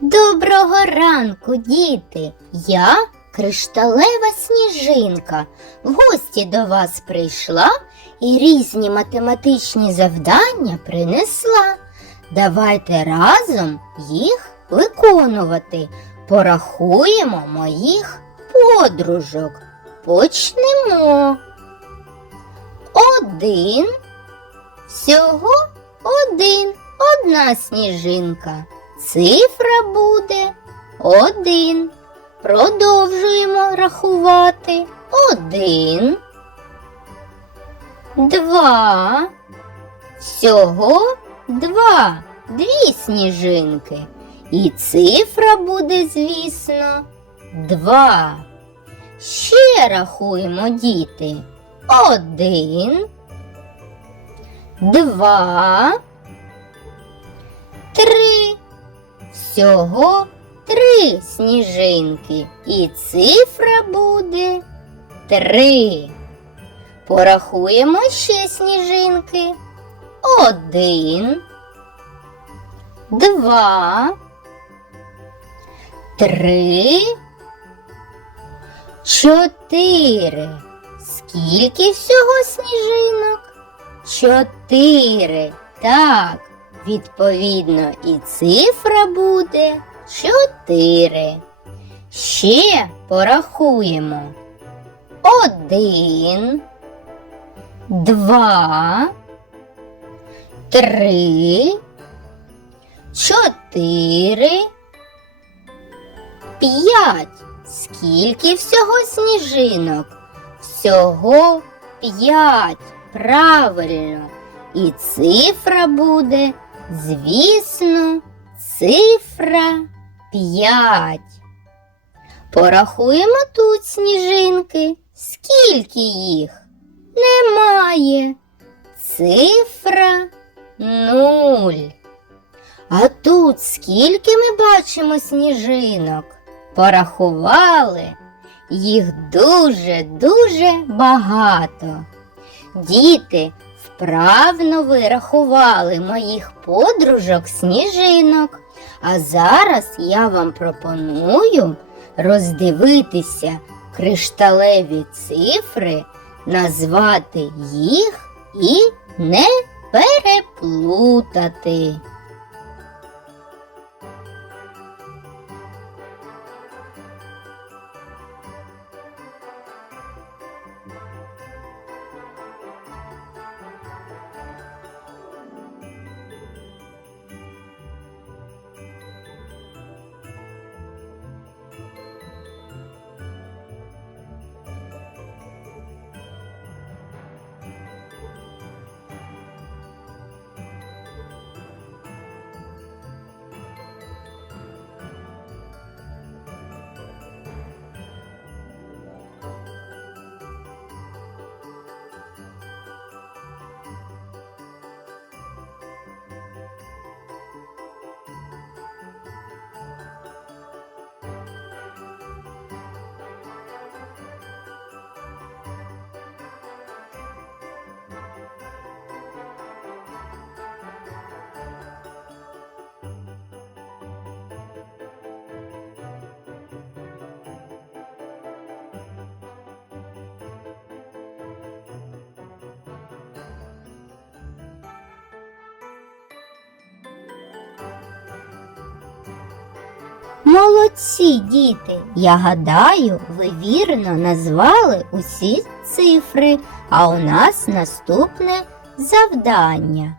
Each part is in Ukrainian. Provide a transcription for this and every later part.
Доброго ранку, діти! Я кришталева сніжинка. В гості до вас прийшла і різні математичні завдання принесла. Давайте разом їх виконувати. Порахуємо моїх подружок. Почнемо. Один. Всього один. Одна сніжинка. Цифра буде один. Продовжуємо рахувати. Один. Два. Всього два. Дві сніжинки. І цифра буде, звісно, два. Ще рахуємо, діти. Один. Два. Три. Всього три сніжинки. І цифра буде три. Порахуємо ще сніжинки. Один. Два. Три. Чотири. Скільки всього сніжинок? Чотири. Так, відповідно, і цифра буде чотири. Ще порахуємо. Один, два, три, чотири, п'ять. Скільки всього сніжинок? Всього п'ять. Правильно. І цифра буде, звісно, цифра п'ять. Порахуємо тут сніжинки. Скільки їх? Немає. Цифра нуль. А тут скільки ми бачимо сніжинок? Порахували. Їх дуже-дуже багато. Діти вправно вирахували моїх подружок сніжинок. А зараз я вам пропоную роздивитися кришталеві цифри, назвати їх і не переплутати. Молодці, діти! Я гадаю, ви вірно назвали усі цифри, а у нас наступне завдання.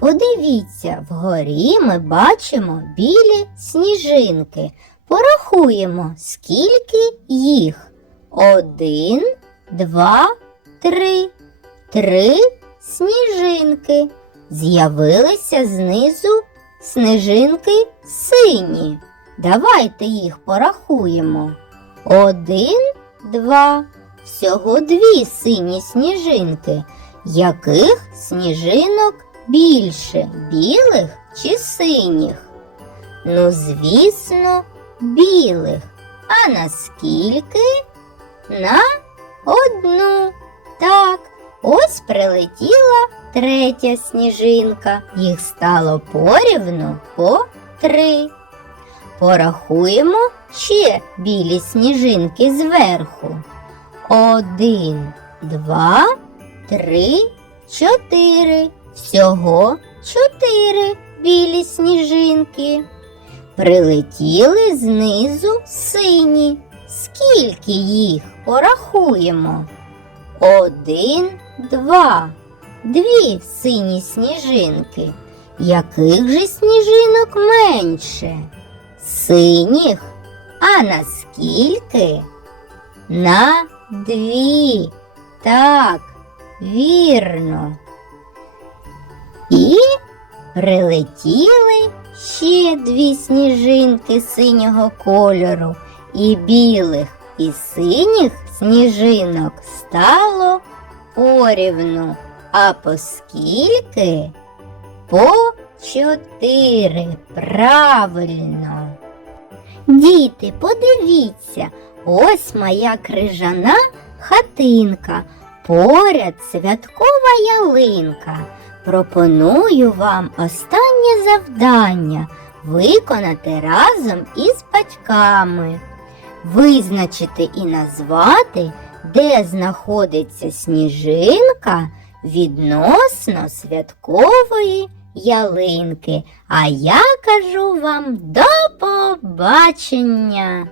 Подивіться, вгорі ми бачимо білі сніжинки. Порахуємо, скільки їх. Один, два, три. Три сніжинки. З'явилися знизу сніжинки сині. Давайте їх порахуємо. Один, два. Всього дві сині сніжинки. Яких сніжинок більше білих чи синіх? Ну, звісно, білих. А наскільки? На одну. Так, ось прилетіла третя сніжинка. Їх стало порівну по три. Порахуємо ще білі сніжинки зверху. Один, два, три, чотири. Всього чотири білі сніжинки. Прилетіли знизу сині. Скільки їх порахуємо? Один, два, дві сині сніжинки. Яких же сніжинок менше? Синіх. А наскільки? На дві. Так, вірно. І прилетіли ще дві сніжинки синього кольору, і білих, і синіх сніжинок стало порівну. А поскільки? По чотири. Правильно. Діти, подивіться, ось моя крижана хатинка, поряд святкова ялинка. Пропоную вам останнє завдання виконати разом із батьками, визначити і назвати, де знаходиться сніжинка відносно святкової ялинки. А я кажу вам до побачення!